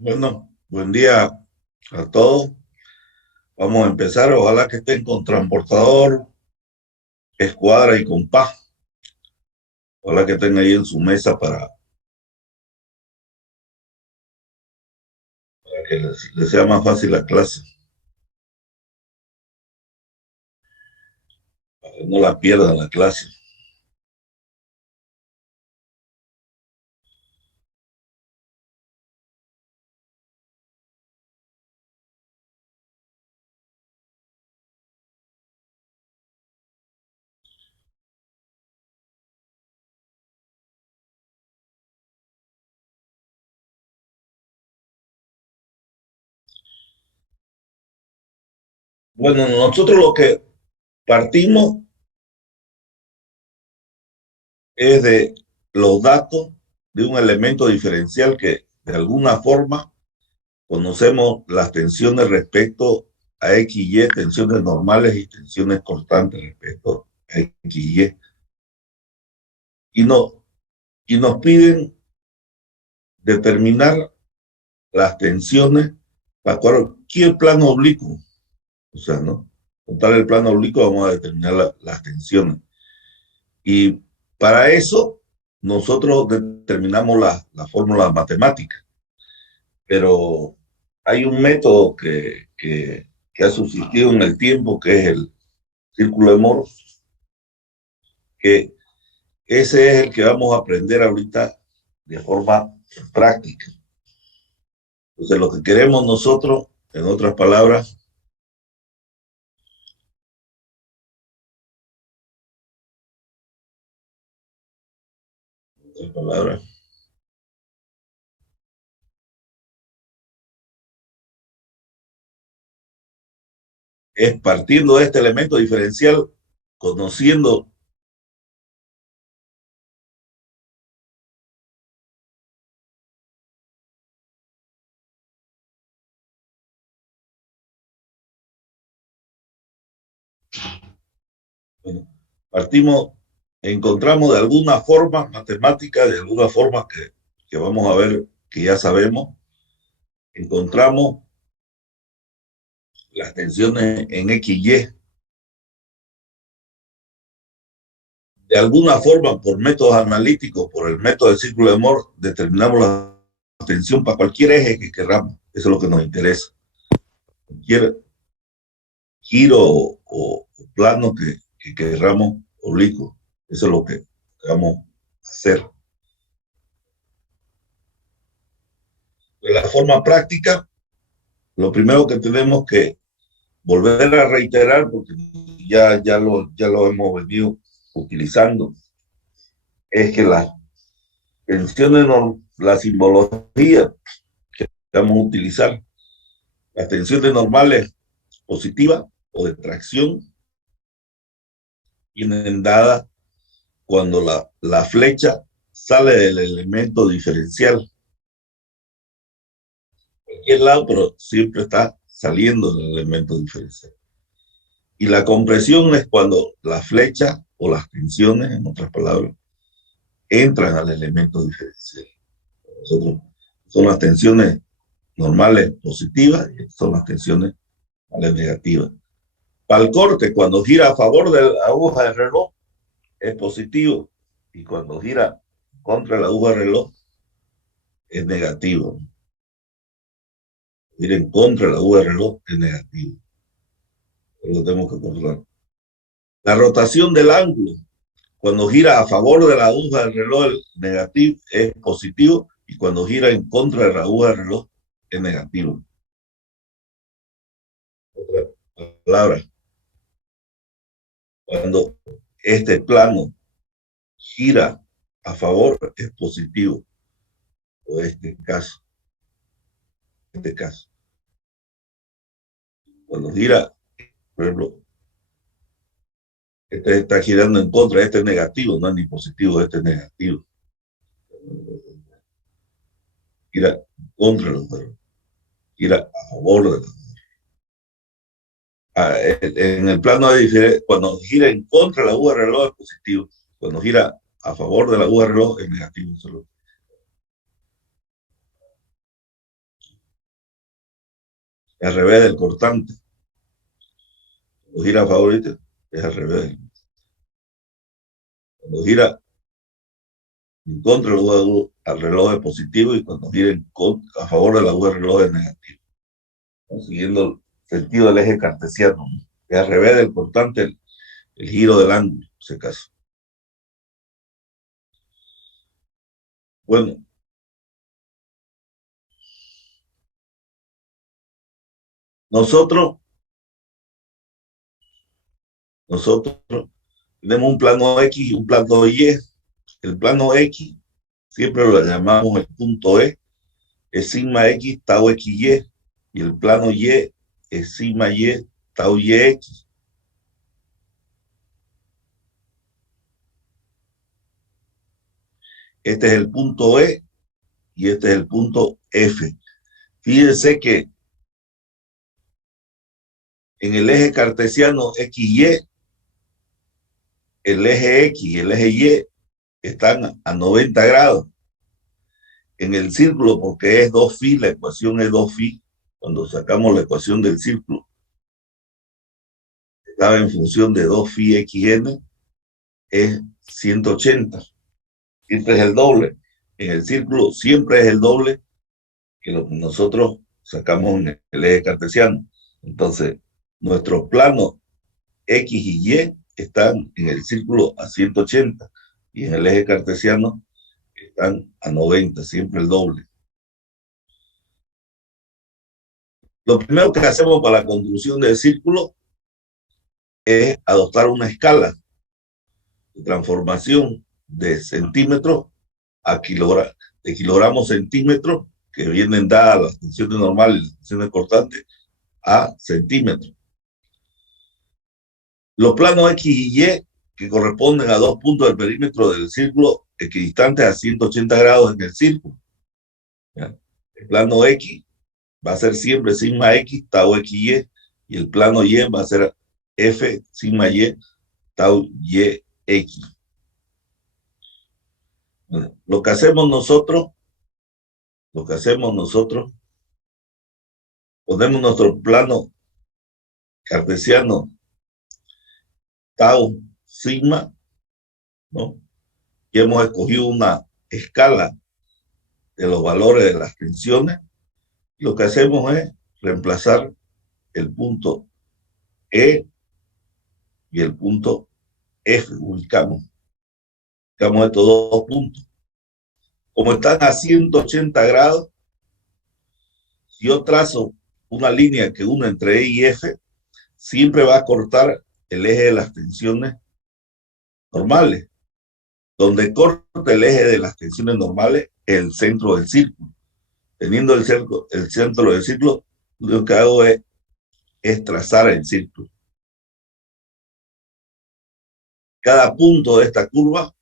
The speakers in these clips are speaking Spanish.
Bueno, buen día a todos. Vamos a empezar. Ojalá que estén con transportador, escuadra y compás. Ojalá que estén ahí en su mesa para que les sea más fácil la clase, para que no la pierdan la clase. Bueno, nosotros lo que partimos es de los datos de un elemento diferencial que de alguna forma conocemos las tensiones respecto a X y Y, tensiones normales y tensiones constantes respecto a X y Y. Y, no, y nos piden determinar las tensiones para cualquier plano oblicuo. O sea, ¿no? Con tal el plano oblicuo vamos a determinar las tensiones. Y para eso nosotros determinamos la fórmula matemática. Pero hay un método que ha subsistido en el tiempo, que es el círculo de Moore, que ese es el que vamos a aprender ahorita de forma práctica. Entonces, lo que queremos nosotros, en otras palabras, palabras, es partiendo de este elemento diferencial, conociendo, bueno, partimos, encontramos de alguna forma matemática, de alguna forma que vamos a ver que ya sabemos, encontramos las tensiones en X y Y. De alguna forma, por métodos analíticos, por el método del círculo de Moore, determinamos la tensión para cualquier eje que queramos. Eso es lo que nos interesa. Cualquier giro o plano que queramos oblicuo. Eso es lo que vamos a hacer. De la forma práctica, lo primero que tenemos que volver a reiterar, porque ya lo hemos venido utilizando, es que las tensiones, la simbología que vamos a utilizar, las tensiones normales positivas o de tracción, vienen dadas cuando la flecha sale del elemento diferencial. Cualquier lado, pero siempre está saliendo del elemento diferencial. Y la compresión es cuando la flecha o las tensiones, en otras palabras, entran al elemento diferencial. Nosotros, son las tensiones normales positivas y son las tensiones negativas. Para el corte, cuando gira a favor de la aguja del reloj, es positivo. Y cuando gira contra la aguja del reloj, es negativo. Ir en contra de la aguja del reloj es negativo. Lo tenemos que controlar. La rotación del ángulo, cuando gira a favor de la aguja del reloj, el negativo es positivo, y cuando gira en contra de la aguja del reloj, es negativo. Otra palabra, cuando este plano gira a favor, es positivo. O este caso. Cuando gira, por ejemplo, este está girando en contra, este es negativo, no es ni positivo, este es negativo. Gira contra los reloj, gira a favor de los. En el plano de diferencia, cuando gira en contra de la aguja del reloj es positivo, cuando gira a favor de la aguja del reloj es negativo. Solo. es al revés del cortante. Cuando gira a favor, ¿viste? Es al revés. Cuando gira en contra de la aguja al reloj es positivo y cuando gira a favor de la aguja del reloj es negativo. ¿No? Siguiendo el sentido del eje cartesiano, ¿no? Es al revés del cortante el giro del ángulo, en ese caso. Bueno, nosotros tenemos un plano X y un plano Y. El plano X siempre lo llamamos el punto E, es sigma X, tau XY, y el plano Y es sigma Y, tau YX. Este es el punto E y este es el punto F. Fíjense que en el eje cartesiano XY, el eje X y el eje Y están a 90 grados. En el círculo, porque es 2π, la ecuación es 2π, cuando sacamos la ecuación del círculo, estaba en función de 2π xn, es 180. Siempre es el doble. En el círculo siempre es el doble que lo que nosotros sacamos en el eje cartesiano. Entonces, nuestros planos X y Y están en el círculo a 180 y en el eje cartesiano están a 90, siempre el doble. Lo primero que hacemos para la construcción del círculo es adoptar una escala de transformación de centímetros a kilogramos, de kilogramos centímetros, que vienen dadas las tensiones normales y las tensiones cortantes, a centímetros. Los planos X y Y, que corresponden a dos puntos del perímetro del círculo equidistantes a 180 grados en el círculo. ¿Ya? El plano X va a ser siempre sigma X, tau XY, y el plano Y va a ser F, sigma Y, tau YX. Bueno, lo que hacemos nosotros, ponemos nuestro plano cartesiano tau sigma, ¿no? Y hemos escogido una escala de los valores de las tensiones. Lo que hacemos es reemplazar el punto E y el punto F, ubicamos estos dos puntos. Como están a 180 grados, si yo trazo una línea que une entre E y F, siempre va a cortar el eje de las tensiones normales. Donde corta el eje de las tensiones normales es el centro del círculo. Teniendo el centro del círculo, lo que hago es trazar el círculo. Cada punto de esta curva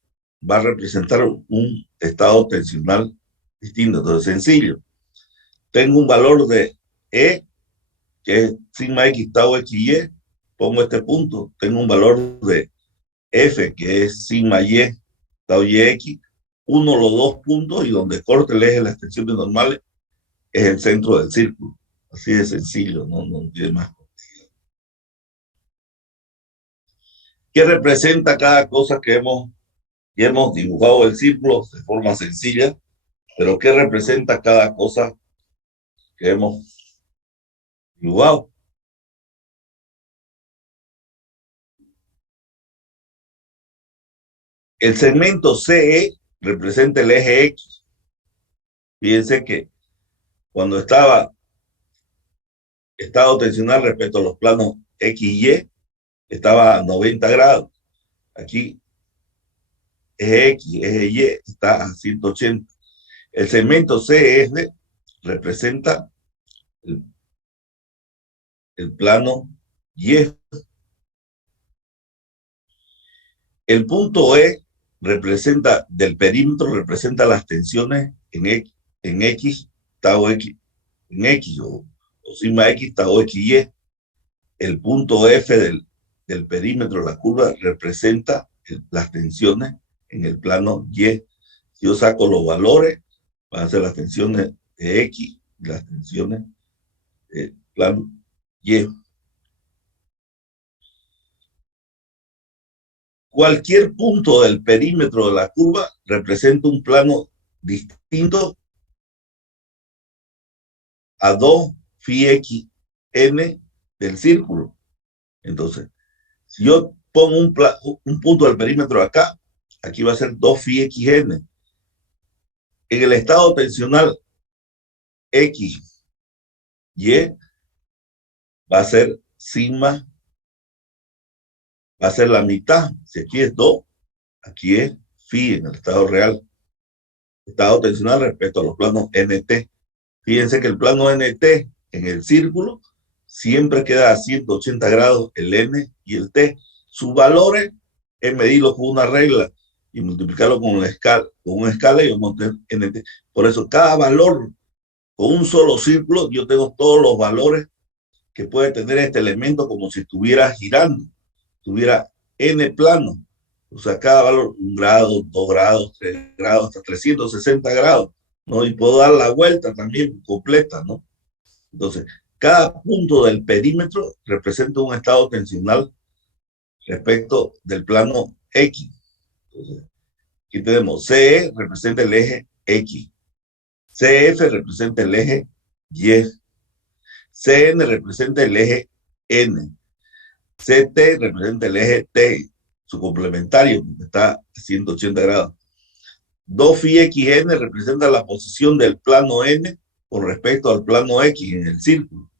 va a representar un estado tensional distinto. Entonces, sencillo. Tengo un valor de E, que es sigma X, tau XY, pongo este punto. Tengo un valor de F, que es sigma Y, tau YX, uno los dos puntos y donde corte el eje de las tensiones normales es el centro del círculo. Así de sencillo, no tiene más. ¿Qué representa cada cosa que hemos dibujado el círculo de forma sencilla? Pero ¿qué representa cada cosa que hemos dibujado? El segmento CE representa el eje X. Fíjense que cuando estado tensional respecto a los planos X y Y, estaba a 90 grados. Aquí, eje X, eje Y, está a 180. El segmento CF representa el plano Y. El punto E representa, del perímetro, representa las tensiones en X, tau X, en X, o sigma X, tau XY. El punto F del perímetro de la curva representa las tensiones en el plano Y. Si yo saco los valores, van a ser las tensiones de X y las tensiones plano Y. Cualquier punto del perímetro de la curva representa un plano distinto a 2 phi x n del círculo. Entonces, si yo pongo un punto del perímetro acá, aquí va a ser 2 phi x n. En el estado tensional X, Y, va a ser sigma, va a ser la mitad. Si aquí es 2, aquí es phi en el estado real. Estado tensional respecto a los planos NT. Fíjense que el plano NT en el círculo siempre queda a 180 grados el N y el T. Sus valores es medirlo con una regla y multiplicarlo con una escala y vamos a tener NT. Por eso cada valor con un solo círculo yo tengo todos los valores que puede tener este elemento como si estuviera girando, tuviera N planos. O sea, cada valor, 1 grado, 2 grados, 3 grados, hasta 360 grados, ¿no? Y puedo dar la vuelta también completa, ¿no? Entonces, cada punto del perímetro representa un estado tensional respecto del plano X. Entonces, aquí tenemos CE representa el eje X, CF representa el eje Y, CN representa el eje N, CT representa el eje T, su complementario, que está a 180 grados. 2 phi xn representa la posición del plano N con respecto al plano X en el círculo.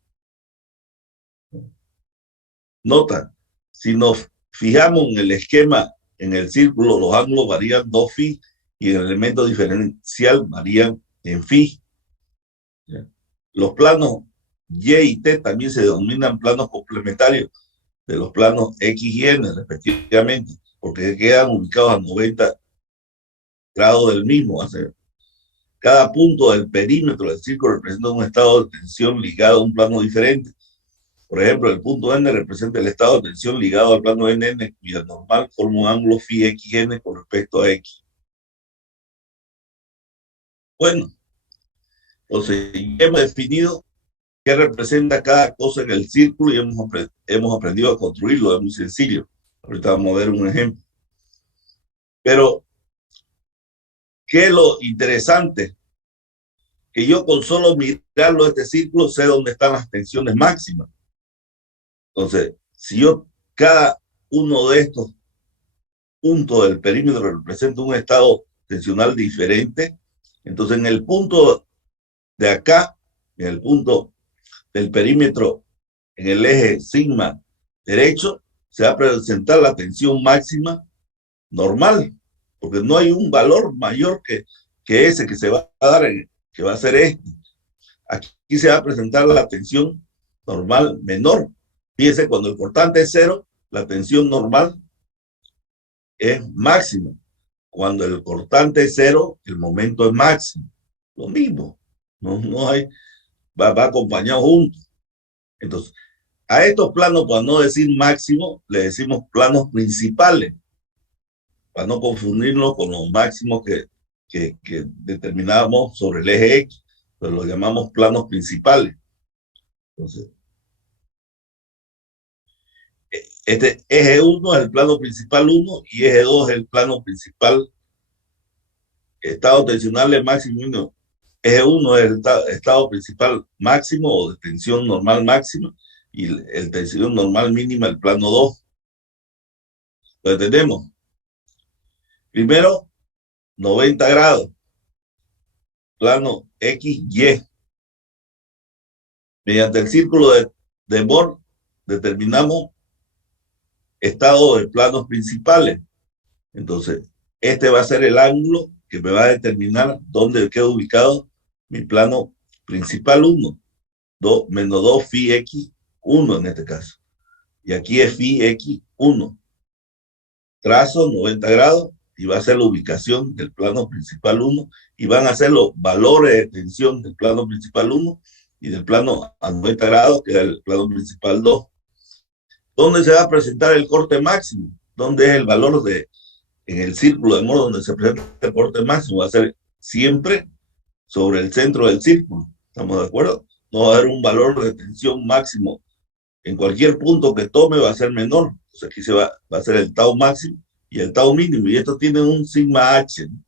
Nota, si nos fijamos en el esquema en el círculo, los ángulos varían 2 phi y el elemento diferencial varían en phi. Los planos Y y T también se denominan planos complementarios de los planos X y N respectivamente, porque quedan ubicados a 90 grados del mismo. Cada punto del perímetro del círculo representa un estado de tensión ligado a un plano diferente. Por ejemplo, el punto N representa el estado de tensión ligado al plano NN, cuya normal forma un ángulo phi xn con respecto a X. Bueno, entonces ya hemos definido qué representa cada cosa en el círculo y hemos aprendido a construirlo, es muy sencillo. Ahorita vamos a ver un ejemplo. Pero, ¿qué es lo interesante? Que yo con solo mirarlo a este círculo sé dónde están las tensiones máximas. Entonces, si yo cada uno de estos puntos del perímetro representa un estado tensional diferente, entonces en el punto de acá, en el punto del perímetro, en el eje sigma derecho, se va a presentar la tensión máxima normal, porque no hay un valor mayor que ese que se va a dar, que va a ser este. Aquí se va a presentar la tensión normal menor. Fíjense, cuando el cortante es 0, la tensión normal es máxima. Cuando el cortante es 0, el momento es máximo. Lo mismo. No hay, va acompañado junto. Entonces, a estos planos, para no decir máximo, le decimos planos principales, para no confundirlos con los máximos que determinábamos sobre el eje X, pero los llamamos planos principales. Entonces, este eje 1 es el plano principal 1 y eje 2 es el plano principal estado tensional máximo 1. Eje 1 es el estado principal máximo o de tensión normal máxima y el tensión normal mínima, el plano 2. ¿Lo entendemos? Primero, 90 grados, plano X, Y. Mediante el círculo de Mohr determinamos estado de planos principales. Entonces, este va a ser el ángulo que me va a determinar dónde queda ubicado mi plano principal 1, menos 2 phi x 1 en este caso. Y aquí es phi x 1. Trazo 90 grados y va a ser la ubicación del plano principal 1 y van a ser los valores de tensión del plano principal 1 y del plano a 90 grados, que es el plano principal 2. ¿Dónde se va a presentar el corte máximo? ¿Dónde es el valor en el círculo de Mohr donde se presenta el corte máximo? Va a ser siempre sobre el centro del círculo. ¿Estamos de acuerdo? no va a haber un valor de tensión máximo. En cualquier punto que tome va a ser menor. Entonces aquí va a ser el tau máximo y el tau mínimo. Y esto tiene un sigma h, ¿no?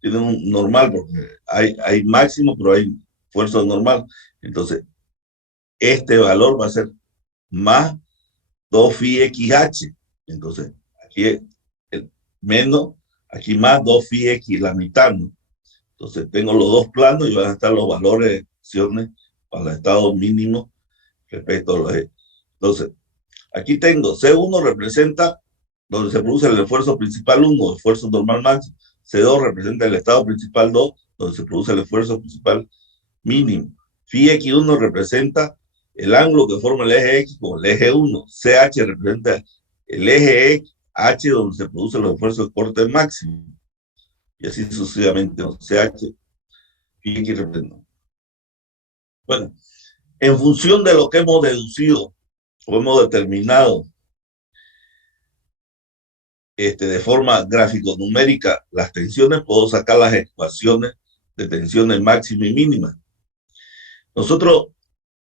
Tiene un normal, porque hay máximo, pero hay fuerza normal. Entonces, este valor va a ser más 2 phi xh. Entonces, aquí el menos, aquí más 2 phi x, la mitad, ¿no? Entonces, tengo los dos planos y van a estar los valores de acciones para el estado mínimo respecto a los. Entonces, aquí tengo C1 representa donde se produce el esfuerzo principal 1, esfuerzo normal máximo. C2 representa el estado principal 2, donde se produce el esfuerzo principal mínimo. Phi X1 representa el ángulo que forma el eje X con el eje 1. CH representa el eje X, H donde se producen los esfuerzos de corte máximo. Y así sucesivamente, ¿no? CH, Phi X representa. Bueno, en función de lo que hemos deducido o hemos determinado de forma gráfico-numérica las tensiones, puedo sacar las ecuaciones de tensiones máxima y mínima. Nosotros,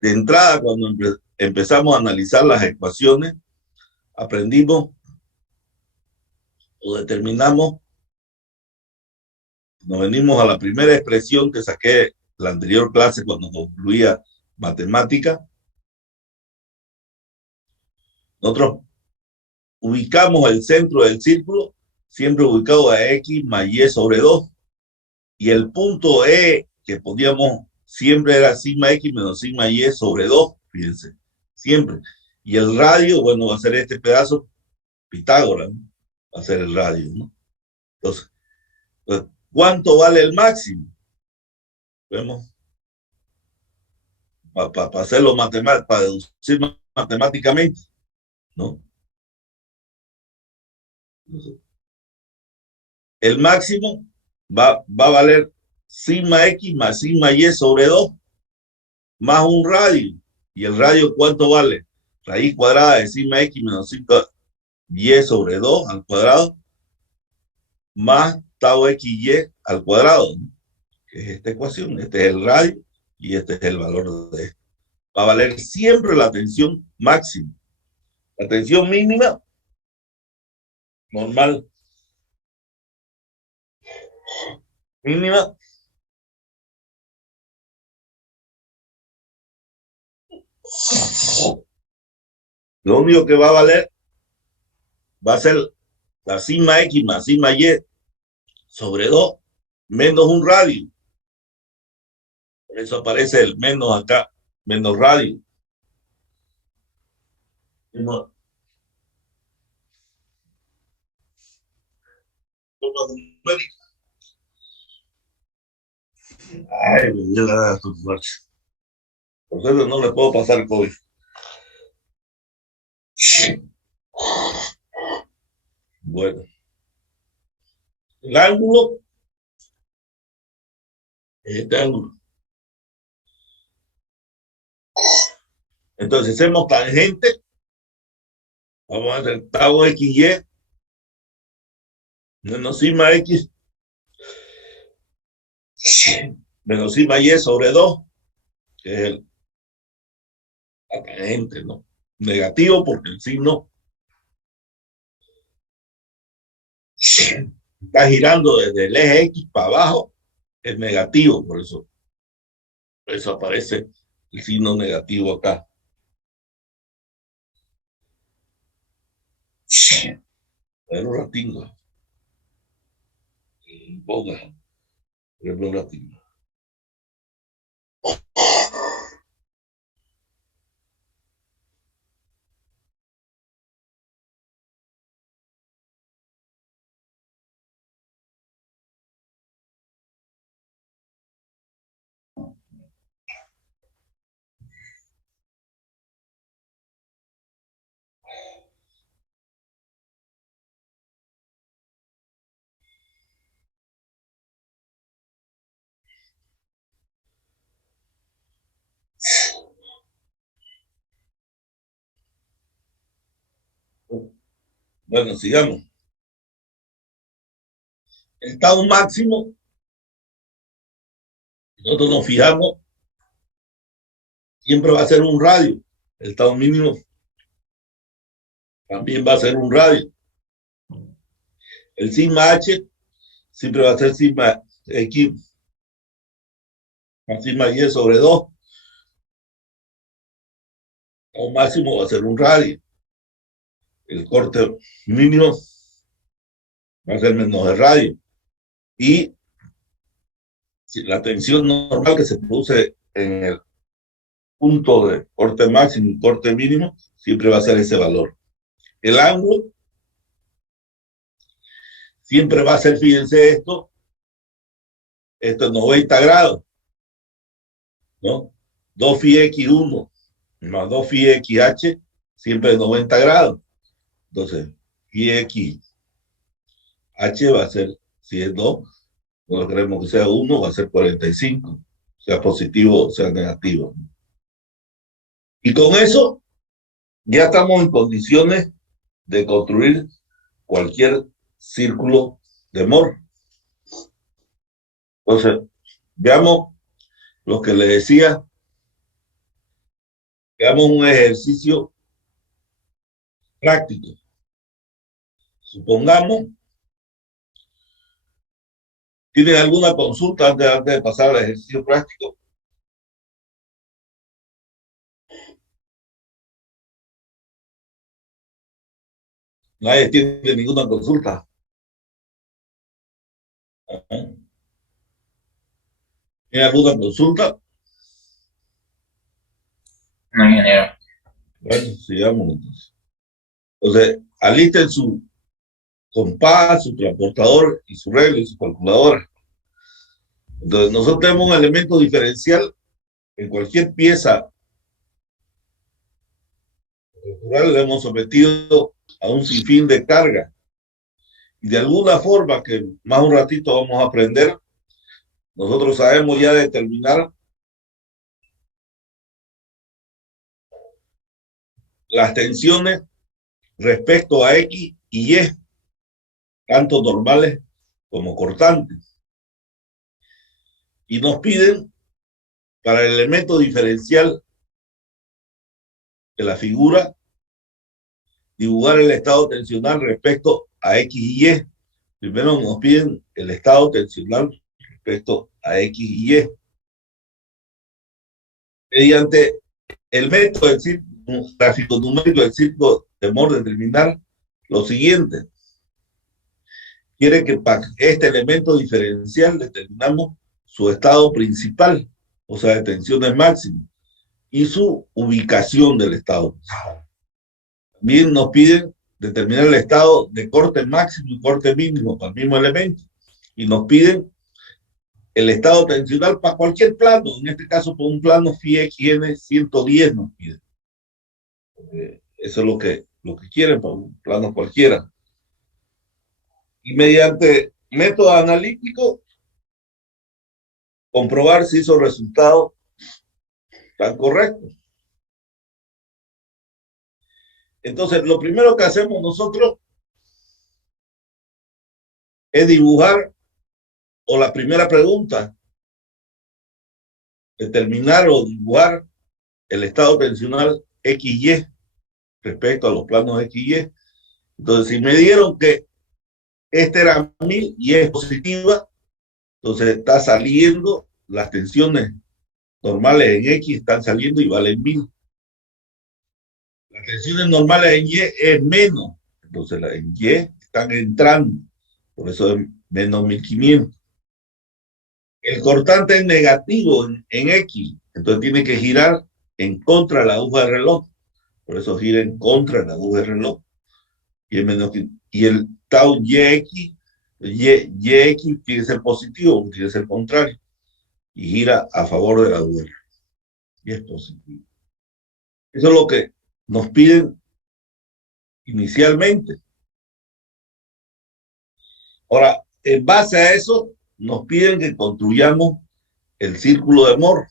de entrada, cuando empezamos a analizar las ecuaciones, aprendimos o determinamos, nos venimos a la primera expresión que saqué la anterior clase cuando concluía matemática. Nosotros ubicamos el centro del círculo, siempre ubicado a X más Y sobre 2, y el punto E que poníamos siempre era sigma X menos sigma Y sobre 2, fíjense, siempre. Y el radio, bueno, va a ser este pedazo, Pitágoras, ¿no? Va a ser el radio, ¿no? Entonces, pues, ¿cuánto vale el máximo? Vemos, para hacerlo matemático, para deducir matemáticamente, ¿no? El máximo va a valer sigma X más sigma Y sobre 2, más un radio. ¿Y el radio cuánto vale? Raíz cuadrada de sigma X menos sigma Y sobre 2 al cuadrado, más tau XY al cuadrado, ¿no? Que es esta ecuación. Este es el radio y este es el valor de esto. Va a valer siempre la tensión máxima. La tensión mínima, normal, mínima, lo único que va a valer va a ser la sigma X más sigma Y sobre 2 menos un radio. Por eso aparece el menos acá, menos radio. Ay, me dio la tu marcha. Por eso no le puedo pasar COVID. Bueno, el ángulo, este ángulo. Entonces hacemos tangente, vamos a hacer tau XY menos sigma X menos sigma Y sobre 2, que es la tangente, ¿no? Negativo porque el signo está girando desde el eje X para abajo, es negativo, por eso aparece el signo negativo acá. A ver un ratito. Ponga, un ratito. Bueno, sigamos. El tau máximo, nosotros nos fijamos siempre va a ser un radio. El estado mínimo también va a ser un radio. El sigma H siempre va a ser sigma X más sigma Y sobre 2. O máximo va a ser un radio. El corte mínimo va a ser menos el radio. Y la tensión normal que se produce en el punto de corte máximo y corte mínimo siempre va a ser ese valor. El ángulo siempre va a ser, fíjense esto es 90 grados, ¿no? 2 phi x1 más 2 phi xh siempre es 90 grados. Entonces, phi x h va a ser, si es 2, no queremos que sea 1, va a ser 45, sea positivo o sea negativo. Y con eso ya estamos en condiciones de construir cualquier círculo de Moore. Entonces, veamos lo que les decía, veamos un ejercicio práctico. Supongamos, ¿tienen alguna consulta antes de pasar al ejercicio práctico? Nadie tiene ninguna consulta. ¿Tiene alguna consulta? No, ingeniero. Bueno, sigamos entonces. Entonces, alisten su compás, su transportador y su regla y su calculadora. Entonces, nosotros tenemos un elemento diferencial en cualquier pieza estructural, le hemos sometido a un sinfín de carga. Y de alguna forma, que más un ratito vamos a aprender, nosotros sabemos ya determinar las tensiones respecto a X y Y, tanto normales como cortantes. Y nos piden, para el elemento diferencial de la figura, dibujar el estado tensional respecto a X y Y. Primero nos piden el estado tensional respecto a X y Y. Mediante el método del círculo gráfico numérico del círculo de Moore, determinar lo siguiente. Quiere que para este elemento diferencial determinamos su estado principal, o sea, de tensiones máximas, y su ubicación del estado. También nos piden determinar el estado de corte máximo y corte mínimo para el mismo elemento, y nos piden el estado tensional para cualquier plano, en este caso por un plano phi xn 110 nos piden. Eso es lo que quieren para un plano cualquiera. Y mediante método analítico, comprobar si esos resultados están correctos. Entonces, lo primero que hacemos nosotros es dibujar, o la primera pregunta, determinar o dibujar el estado tensional XY respecto a los planos XY. Entonces, si me dieron que este era 1000 y es positiva, entonces está saliendo, las tensiones normales en X están saliendo y valen 1000. Las tensiones normales en Y es menos, entonces en Y están entrando, por eso es menos 1500. El cortante es negativo en X, entonces tiene que girar en contra de la aguja del reloj, por eso gira en contra de la aguja del reloj. Y el tau YX, YX tiene que ser positivo, tiene que ser contrario, y gira a favor de la aguja. Y es positivo. Eso es lo que nos piden inicialmente. Ahora, en base a eso, nos piden que construyamos el círculo de Moore,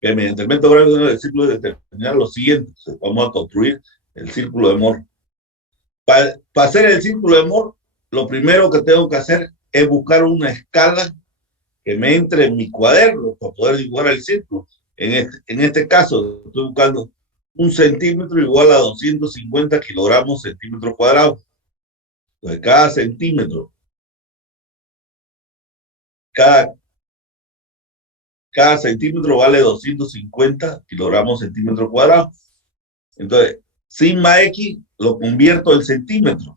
que mediante el método gráfico del círculo de determinar lo siguiente. Vamos a construir el círculo de Moore. Para hacer el círculo de Moore, lo primero que tengo que hacer es buscar una escala que me entre en mi cuaderno para poder dibujar el círculo. En este caso, estoy buscando 1 centímetro igual a 250 kilogramos centímetros cuadrados. Entonces, cada, cada centímetro vale 250 kilogramos centímetros cuadrados. Entonces, sigma X lo convierto en centímetros.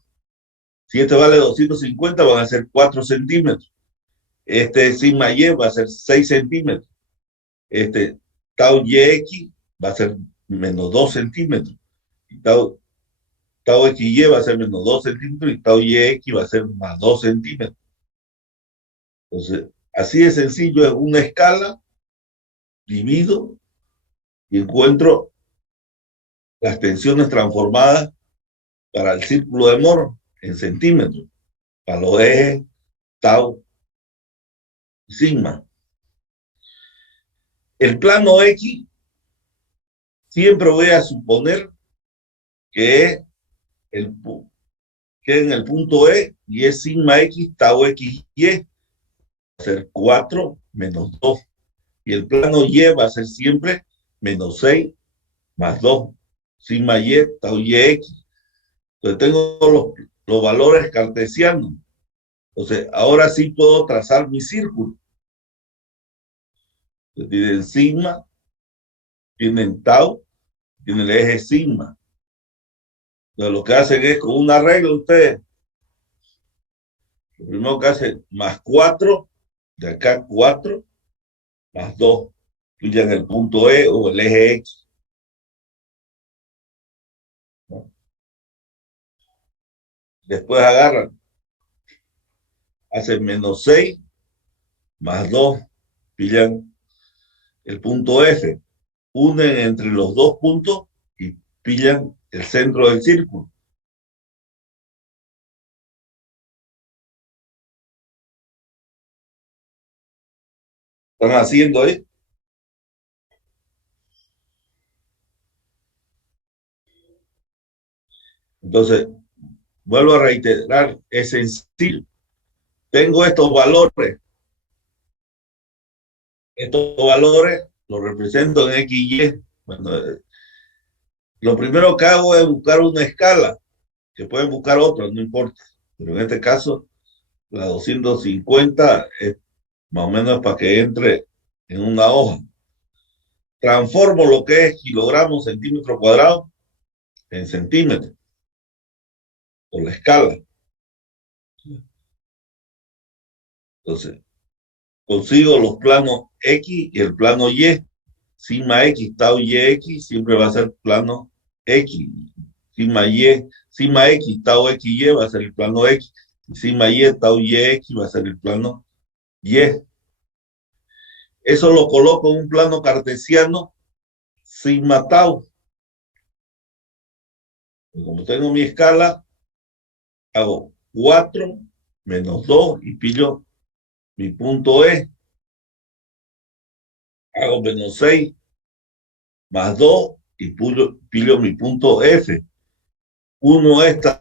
Si este vale 250, van a ser 4 centímetros. Este sigma Y va a ser 6 centímetros. Este tau YX va a ser menos 2 centímetros. Y tau XY va a ser menos 2 centímetros y tau YX va a ser más 2 centímetros. Entonces, así de sencillo, es una escala, divido y encuentro las tensiones transformadas para el círculo de Moore en centímetros, para los ejes tau y sigma. El plano X siempre voy a suponer que es el, que en el punto E y es sigma X tau XY, va a ser 4 menos 2. Y el plano Y va a ser siempre menos 6 más 2, sigma Y tau YX. Entonces tengo los valores cartesianos. Entonces ahora sí puedo trazar mi círculo. Entonces, tienen sigma, tienen tau, tienen el eje sigma. Entonces lo que hacen es con una regla ustedes. Lo primero que hacen, más 4, de acá 4, más 2, pillan el punto E o el eje X. ¿No? Después agarran, hacen menos 6, más 2, pillan el punto F, unen entre los dos puntos y pillan el centro del círculo. ¿Están haciendo ahí? Entonces, vuelvo a reiterar, es sencillo. Tengo estos valores los represento en X y Y. Bueno, lo primero que hago es buscar una escala, que pueden buscar otras, no importa. Pero en este caso, la 250 es más o menos para que entre en una hoja. Transformo lo que es kilogramos, centímetro cuadrado, en centímetros, por la escala. Entonces, consigo los planos X y el plano Y. Sigma X, tau YX, siempre va a ser plano X. Sigma X, tau XY va a ser el plano X. Sigma Y, tau YX va a ser el plano Y. Eso lo coloco en un plano cartesiano, sigma tau. Como tengo mi escala, hago 4 menos 2 y pillo mi punto E. Hago menos 6 más 2 y pillo mi punto F. Uno estos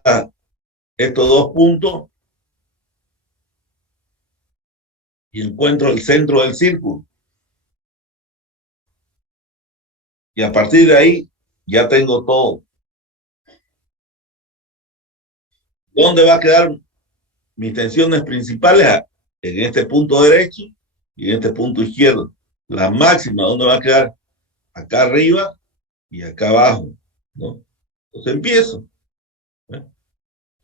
dos puntos y encuentro el centro del círculo. Y a partir de ahí ya tengo todo. ¿Dónde va a quedar mis tensiones principales? En este punto derecho y en este punto izquierdo. La máxima, ¿dónde va a quedar? Acá arriba y acá abajo, ¿no? Entonces empiezo. ¿Eh?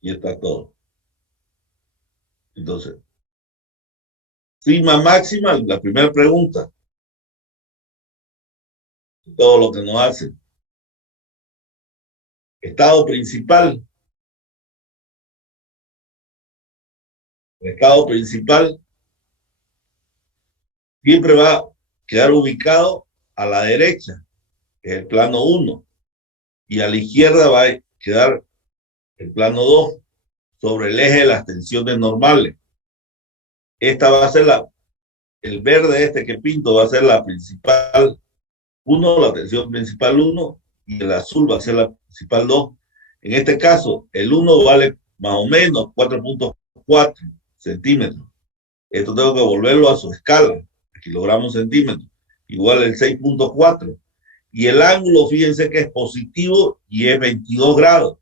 Y está todo. Entonces, sigma máxima, la primera pregunta. Todo lo que nos hace. Estado principal. El estado principal siempre va a quedar ubicado a la derecha, que es el plano 1, y a la izquierda va a quedar el plano 2, sobre el eje de las tensiones normales. Esta va a ser el verde este que pinto va a ser la principal 1, la tensión principal 1, y el azul va a ser la principal 2. En este caso, el 1 vale más o menos 4.4 centímetros. Esto tengo que volverlo a su escala, kilogramos centímetros. igual el 6.4. Y el ángulo, fíjense que es positivo y es 22 grados.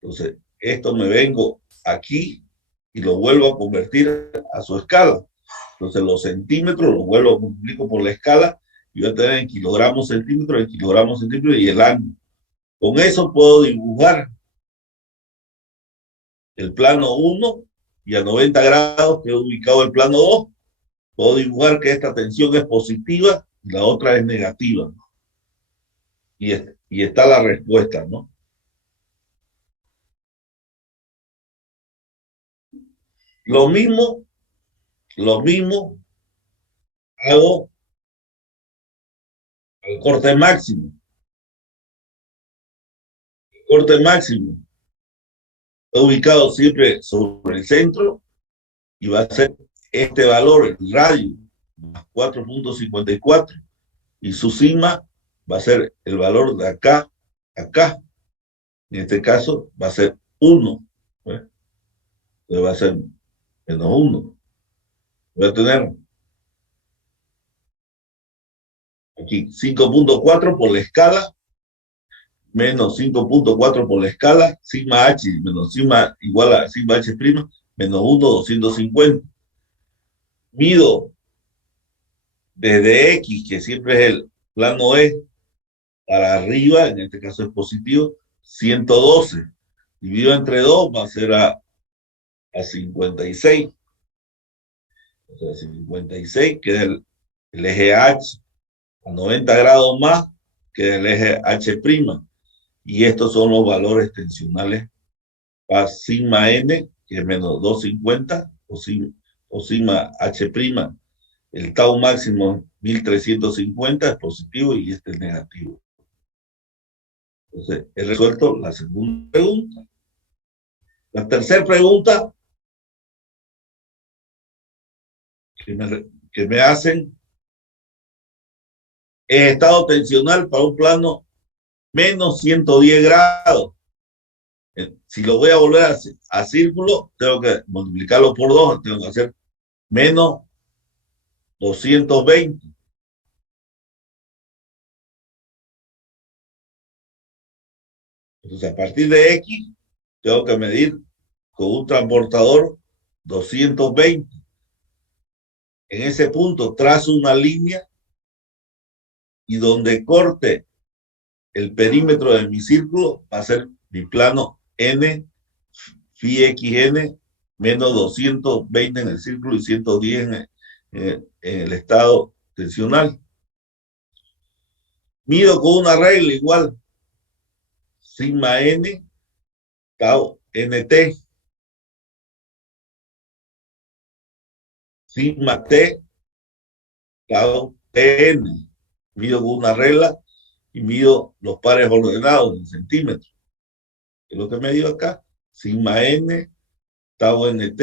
Entonces, esto me vengo aquí y lo vuelvo a convertir a su escala. Entonces, los centímetros los vuelvo a multiplico por la escala y voy a tener en kilogramos centímetros, y el ángulo. Con eso puedo dibujar el plano 1 y a 90 grados que he ubicado el plano 2. Puedo dibujar que esta tensión es positiva y la otra es negativa, ¿no? Y está la respuesta, ¿no? Lo mismo, lo mismo hago al corte máximo. El corte máximo está ubicado siempre sobre el centro y va a ser este valor, el radio, más 4.54. Y su sigma va a ser el valor de acá, acá. En este caso va a ser 1. ¿Eh? Entonces va a ser menos 1. Voy a tener aquí 5.4 por la escala, menos 5.4 por la escala, sigma h menos sigma igual a sigma h prima, menos 1, 250. Mido desde x, que siempre es el plano E, para arriba, en este caso es positivo, 112. Dividido entre 2 va a ser a 56. O sea, 56, que es el eje H, a 90 grados más que el eje H'. Y estos son los valores tensionales para sigma n, que es menos 250, o sigma H'. El tau máximo 1350 es positivo y este es negativo. Entonces, he resuelto la segunda pregunta. La tercera pregunta que me hacen es estado tensional para un plano menos 110 grados. Si lo voy a volver a círculo, tengo que multiplicarlo por 2, tengo que hacer menos 220. Entonces, a partir de X, tengo que medir con un transportador 220. En ese punto trazo una línea y donde corte el perímetro de mi círculo va a ser mi plano N, phi xn, menos 220 en el círculo y 110 en el estado tensional. Mido con una regla igual, sigma n, tau nt, sigma t, tau tn. Mido con una regla y mido los pares ordenados en centímetros. Es lo que me dio acá, sigma n, tau nt,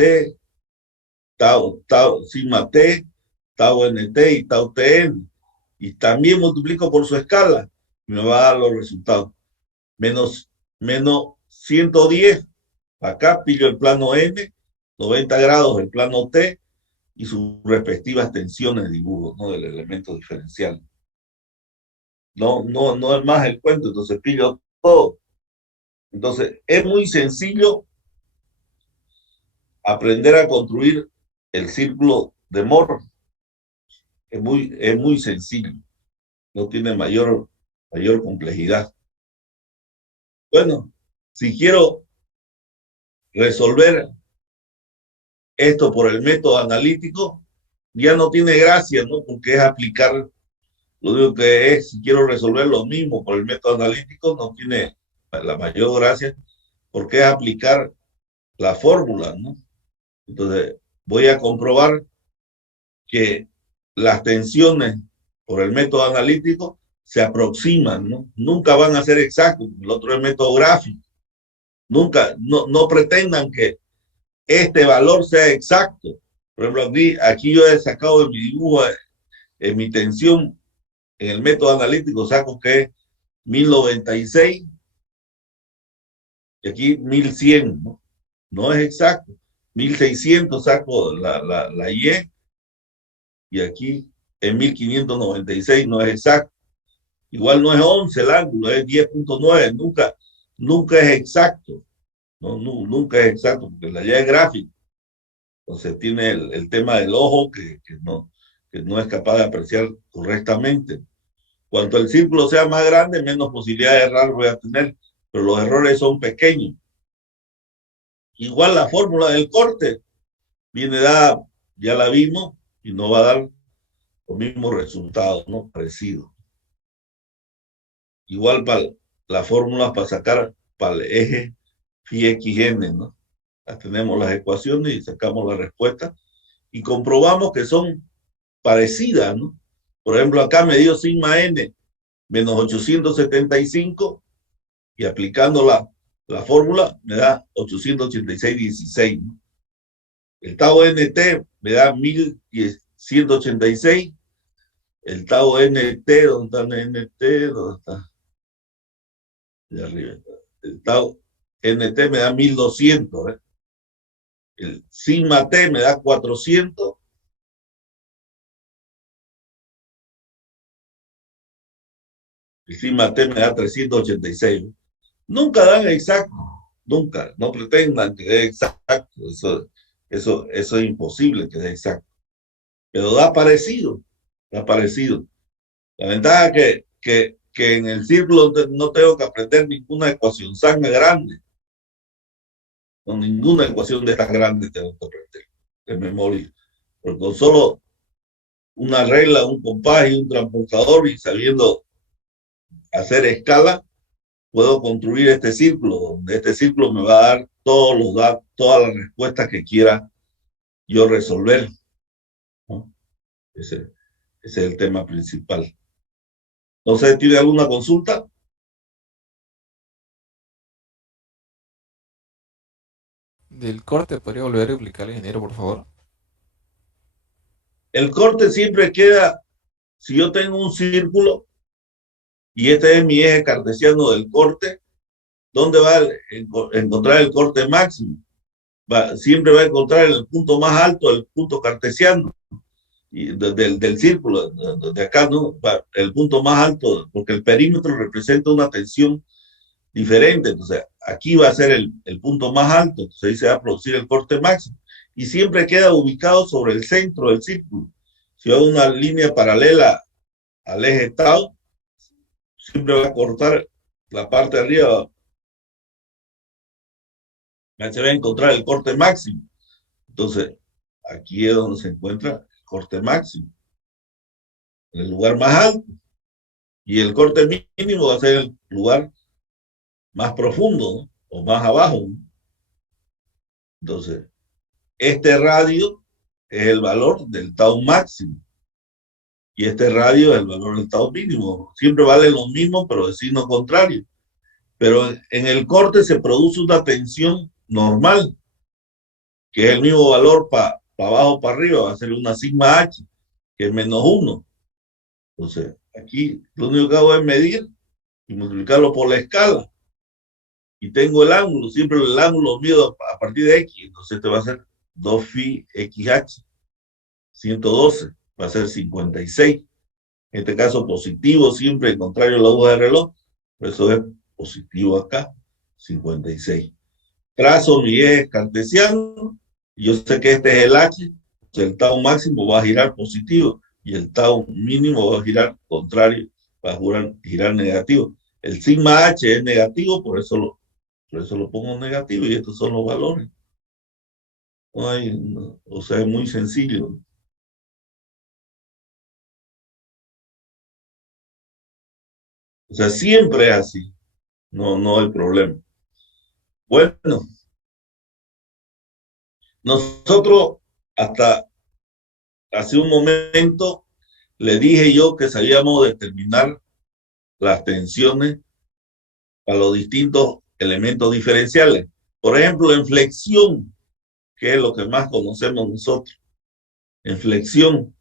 sigma t, tau nt y tau tn. Y también multiplico por su escala y me va a dar los resultados. Menos 110. Acá pillo el plano N, 90 grados el plano T y sus respectivas tensiones de dibujo, ¿no? Del elemento diferencial. No es más el cuento, entonces pillo todo. Entonces, es muy sencillo aprender a construir el círculo de Moore. Es muy sencillo, no tiene mayor complejidad. Bueno, si quiero resolver esto por el método analítico, ya no tiene gracia, ¿no? Porque es aplicar, lo único que es, si quiero resolver lo mismo por el método analítico, no tiene la mayor gracia, porque es aplicar la fórmula, ¿no? Entonces, voy a comprobar que las tensiones por el método analítico se aproximan, ¿no? Nunca van a ser exactos, el otro es el método gráfico. Nunca, no pretendan que este valor sea exacto. Por ejemplo, aquí yo he sacado de mi dibujo, en mi tensión, en el método analítico, saco que es 1096 y aquí 1100, ¿no? No es exacto. 1600 saco la Y y aquí en 1596, no es exacto. Igual no es 11 el ángulo, es 10.9, nunca es exacto, nunca es exacto, porque la ya es gráfica. Entonces tiene el tema del ojo que no es capaz de apreciar correctamente. Cuanto el círculo sea más grande, menos posibilidad de errar voy a tener, pero los errores son pequeños. Igual la fórmula del corte viene dada, ya la vimos, y no va a dar los mismos resultados, ¿no? Parecidos. Igual para las fórmulas para sacar para el eje phi x n, ¿no? Tenemos las ecuaciones y sacamos la respuesta y comprobamos que son parecidas, ¿no? Por ejemplo, acá me dio sigma n menos 875 y aplicando la fórmula me da 886,16, ¿no? El tau nt me da 1186. El tau nt, ¿dónde está el nt? ¿Dónde está? De arriba. El tau nt me da 1200, ¿eh? El sigma t me da 400. El sigma t me da 386. Nunca dan exacto, nunca, no pretendan que dé exacto, eso es imposible que dé exacto, pero da parecido, da parecido. La ventaja que en el círculo no tengo que aprender ninguna ecuación tan grande, no, ninguna ecuación de tan grande tengo que aprender de memoria, porque con solo una regla, un compás y un transportador y sabiendo hacer escala, puedo construir este círculo, donde este círculo me va a dar todas las respuestas que quiera yo resolver, ¿no? Ese es el tema principal. Entonces, ¿tiene alguna consulta? Del corte, ¿podría volver a explicar, ingeniero, por favor? El corte siempre queda, si yo tengo un círculo y este es mi eje cartesiano del corte, ¿dónde va a encontrar el corte máximo? Siempre va a encontrar el punto más alto del punto cartesiano y del círculo, de acá, ¿no? El punto más alto, porque el perímetro representa una tensión diferente. Entonces, aquí va a ser el punto más alto, entonces ahí se va a producir el corte máximo. Y siempre queda ubicado sobre el centro del círculo. Si hago una línea paralela al eje tau, siempre va a cortar la parte de arriba, se va a encontrar el corte máximo. Entonces, aquí es donde se encuentra el corte máximo, en el lugar más alto. Y el corte mínimo va a ser el lugar más profundo, ¿no? O más abajo, ¿no? Entonces, este radio es el valor del tau máximo y este radio es el valor del tau mínimo. Siempre valen lo mismo, pero de signo contrario. Pero en el corte se produce una tensión normal, que es el mismo valor para abajo o para arriba, va a ser una sigma h, que es -1. Entonces, aquí lo único que hago es medir y multiplicarlo por la escala. Y tengo el ángulo, siempre el ángulo mido a partir de x, entonces este va a ser 2 phi xh, 112, va a ser 56. En este caso positivo, siempre contrario a la aguja de reloj, por eso es positivo acá, 56. Trazo mi eje cartesiano, y yo sé que este es el h, el tau máximo va a girar positivo y el tau mínimo va a girar contrario, va a girar negativo. El sigma h es negativo, por eso lo pongo negativo y estos son los valores. No hay, no, o sea, es muy sencillo. O sea, siempre es así. No hay problema. Bueno, nosotros hasta hace un momento le dije yo que sabíamos determinar las tensiones para los distintos elementos diferenciales. Por ejemplo, en flexión, que es lo que más conocemos nosotros. En flexión,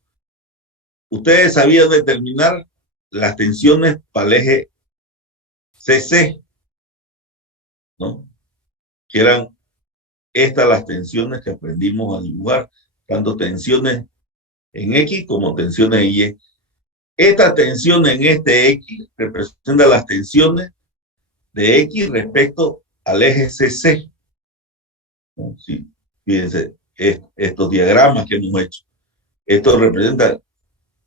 ustedes sabían determinar las tensiones para el eje CC, ¿no? Que eran estas las tensiones que aprendimos a dibujar, tanto tensiones en X como tensiones en Y. Esta tensión en este X representa las tensiones de X respecto al eje CC. ¿No? Sí, fíjense, estos diagramas que hemos hecho. Esto representa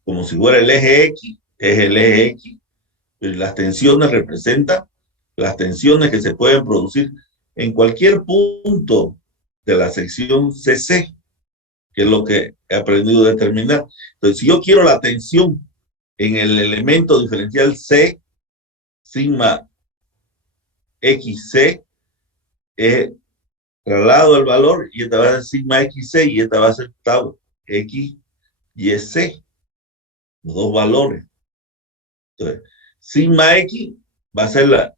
como si fuera el eje X, es el eje X. Pero las tensiones representan las tensiones que se pueden producir en cualquier punto de la sección CC, que es lo que he aprendido a determinar. Entonces, si yo quiero la tensión en el elemento diferencial C, sigma XC, es traslado el valor y esta va a ser sigma XC y esta va a ser tau X y C, los dos valores. Entonces, sigma X va a ser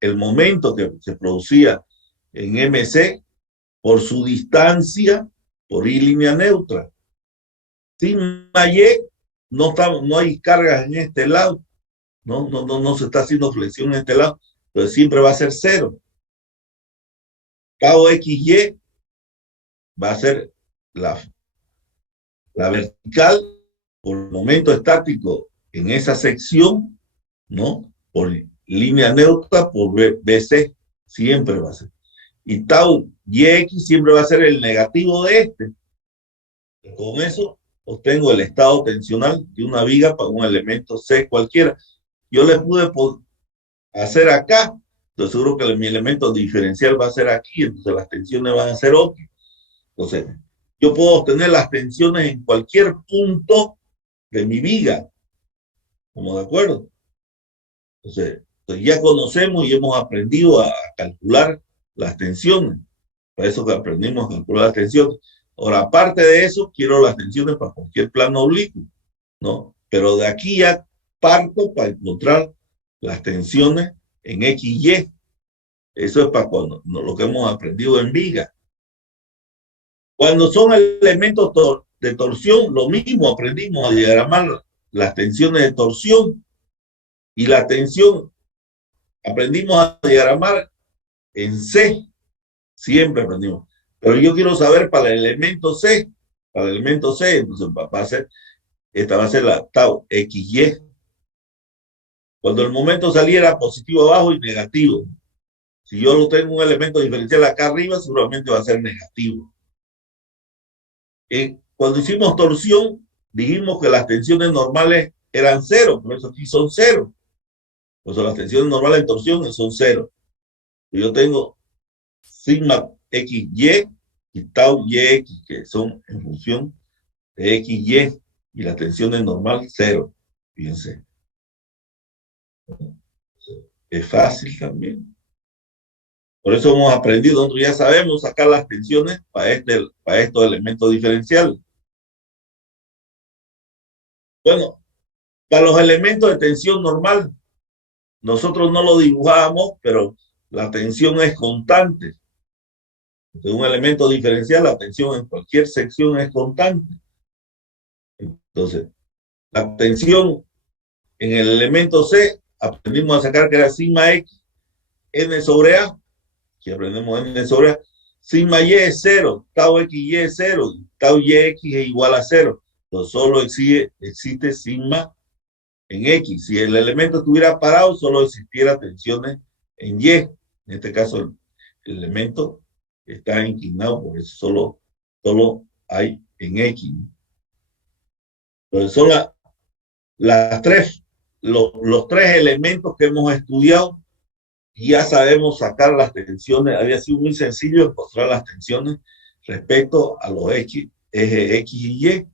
el momento que se producía en MC por su distancia por I línea neutra. Sigma Y no hay cargas en este lado, no se está haciendo flexión en este lado, entonces siempre va a ser cero. Tau XY va a ser la vertical por el momento estático en esa sección, ¿no? Por línea neutra por BC, siempre va a ser. Y tau YX siempre va a ser el negativo de este. Con eso obtengo el estado tensional de una viga para un elemento C cualquiera. Yo le pude hacer acá, entonces seguro que mi elemento diferencial va a ser aquí, entonces las tensiones van a ser OK. Entonces, yo puedo obtener las tensiones en cualquier punto de mi viga. ¿Estamos de acuerdo? Entonces, ya conocemos y hemos aprendido a calcular las tensiones. Para eso que aprendimos a calcular las tensiones. Ahora, aparte de eso, quiero las tensiones para cualquier plano oblicuo, ¿no? Pero de aquí ya parto para encontrar las tensiones en XY. Eso es para cuando lo que hemos aprendido en viga. Cuando son elementos de torsión, lo mismo, aprendimos a diagramar las tensiones de torsión y la tensión aprendimos a diagramar en C, siempre aprendimos. Pero yo quiero saber para el elemento C, entonces esta va a ser la tau XY. Cuando el momento saliera positivo abajo y negativo. Si yo lo tengo un elemento diferencial acá arriba, seguramente va a ser negativo. Cuando hicimos torsión, dijimos que las tensiones normales eran cero, por eso aquí son cero. Por eso las tensiones normales en torsión son cero. Yo tengo sigma XY y tau YX, que son en función de XY, y la tensión es normal cero. Fíjense. Es fácil también. Por eso hemos aprendido, nosotros ya sabemos sacar las tensiones para estos elementos diferenciales. Bueno, para los elementos de tensión normal, nosotros no lo dibujábamos, pero la tensión es constante. De un elemento diferencial, la tensión en cualquier sección es constante. Entonces, la tensión en el elemento C, aprendimos a sacar que era sigma X, N sobre A, que aprendemos N sobre A. Sigma Y es cero, tau XY es cero, tau YX es igual a cero. Entonces, solo existe sigma en X. Si el elemento estuviera parado, solo existiera tensiones en Y. En este caso, el elemento está inclinado, por eso solo hay en X. Entonces, son los tres elementos que hemos estudiado y ya sabemos sacar las tensiones. Había sido muy sencillo encontrar las tensiones respecto a los ejes X y Y.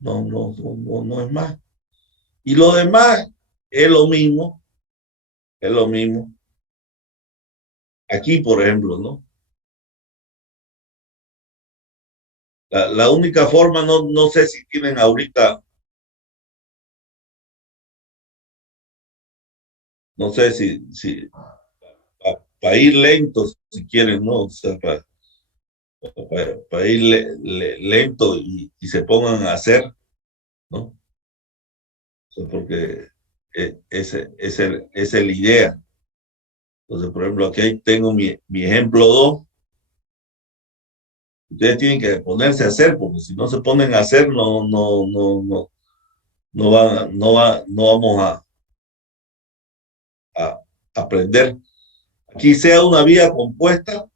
No es más. Y lo demás es lo mismo. Aquí, por ejemplo, ¿no? La única forma, no sé si tienen ahorita, no sé si para ir lentos, si quieren, ¿no? O sea, para ir lento y se pongan a hacer, ¿no? O sea, porque esa es la idea. Entonces, por ejemplo, aquí tengo mi ejemplo 2. Ustedes tienen que ponerse a hacer, porque si no se ponen a hacer, no vamos a aprender. Aquí sea una vía compuesta,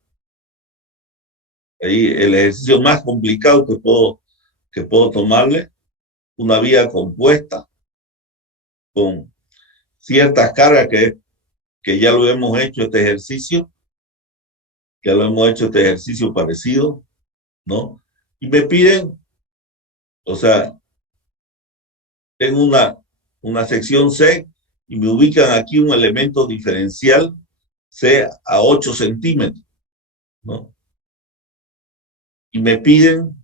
ahí el ejercicio más complicado que puedo tomarle, una vía compuesta con ciertas cargas que ya lo hemos hecho este ejercicio, ya lo hemos hecho este ejercicio parecido, ¿no? Y me piden, o sea, tengo una sección C y me ubican aquí un elemento diferencial C a 8 centímetros, ¿no? Y me piden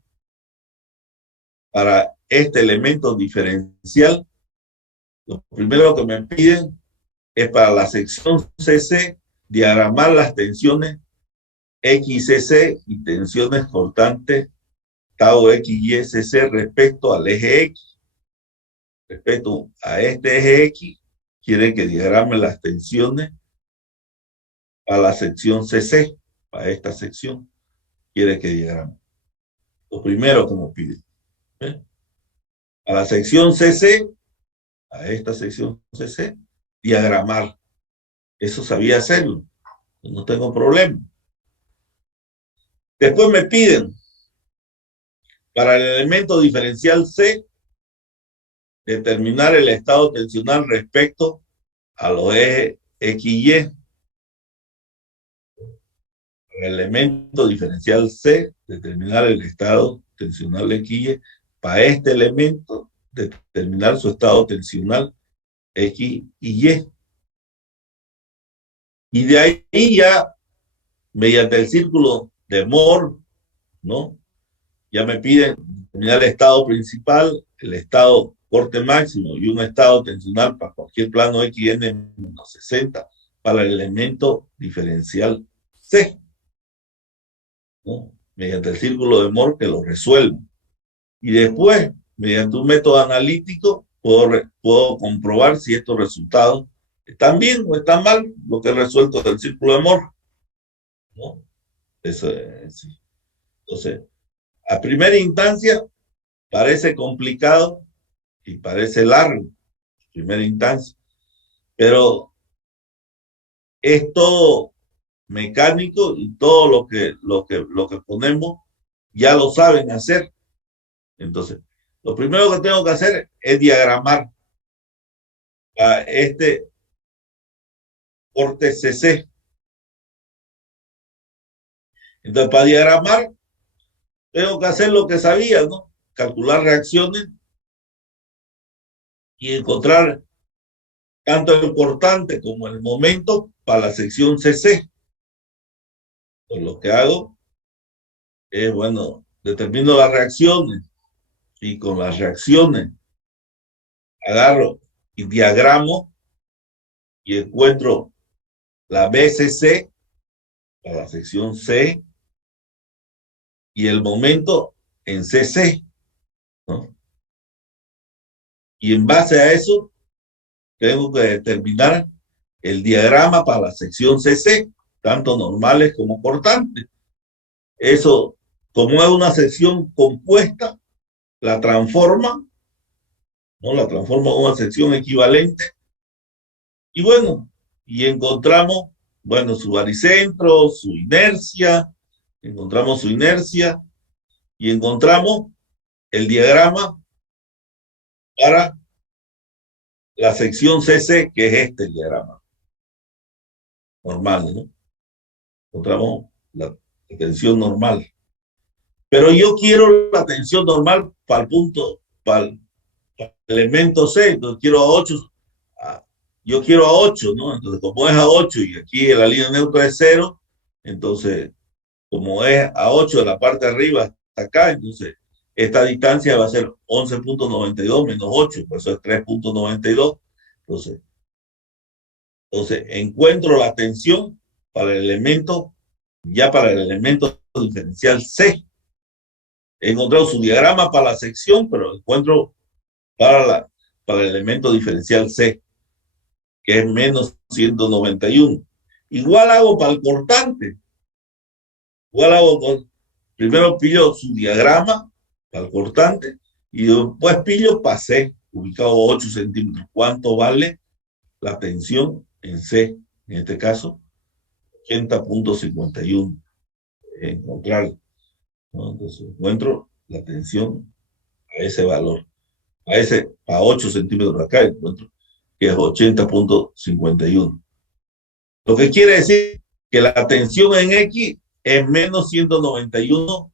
para este elemento diferencial, lo primero que me piden es para la sección CC diagramar las tensiones XCC y tensiones cortantes tau XYCC respecto al eje X. Respecto a este eje X, quieren que diagrame las tensiones a la sección CC, a esta sección, quiere que diagrame. Lo primero que nos pide. ¿Eh? A la sección CC, a esta sección CC, diagramar. Eso sabía hacerlo, no tengo problema. Después me piden, para el elemento diferencial C, determinar el estado tensional respecto a los ejes X y Y. El elemento diferencial C, determinar el estado tensional X y Y. Para este elemento, determinar su estado tensional X y Y. Y de ahí ya, mediante el círculo de Moore, ¿no? Ya me piden determinar el estado principal, el estado corte máximo y un estado tensional para cualquier plano XN-60 para el elemento diferencial C, ¿no? Mediante el círculo de Moore que lo resuelvo. Y después, mediante un método analítico, puedo comprobar si estos resultados están bien o están mal, lo que he resuelto del círculo de Moore, ¿no? Eso es, sí. Entonces, a primera instancia, parece complicado y parece largo, a primera instancia, pero es todo mecánico y todo lo que ponemos ya lo saben hacer. Entonces, lo primero que tengo que hacer es diagramar a este corte CC. Entonces, para diagramar, tengo que hacer lo que sabía, ¿no? Calcular reacciones y encontrar tanto el cortante como el momento para la sección CC. Pues lo que hago es, bueno, determino las reacciones y con las reacciones agarro y diagramo y encuentro la BCC para la sección C y el momento en CC, ¿no? Y en base a eso tengo que determinar el diagrama para la sección CC, tanto normales como cortantes. Eso, como es una sección compuesta, la transforma, ¿no? La transforma en una sección equivalente. Y bueno, y encontramos, bueno, su baricentro, su inercia, encontramos su inercia y encontramos el diagrama para la sección CC, que es este diagrama normal, ¿no? Encontramos la tensión normal. Pero yo quiero la tensión normal para el punto, para el elemento C, entonces quiero a 8, yo quiero a 8, ¿no? Entonces, como es a 8 y aquí la línea neutra es 0, entonces, como es a 8 de la parte de arriba hasta acá, entonces esta distancia va a ser 11.92 menos 8, por eso es 3.92. Entonces, encuentro la tensión para el elemento, ya para el elemento diferencial C. He encontrado su diagrama para la sección, pero encuentro para el elemento diferencial C, que es menos 191. Igual hago para el cortante. Igual hago Primero pillo su diagrama para el cortante y después pillo para C, ubicado a 8 centímetros. ¿Cuánto vale la tensión en C? En este caso, 80.51. Encontrar, ¿no? Entonces encuentro la tensión a ese valor. A 8 centímetros de acá encuentro que es 80.51. Lo que quiere decir que la tensión en X es menos 191,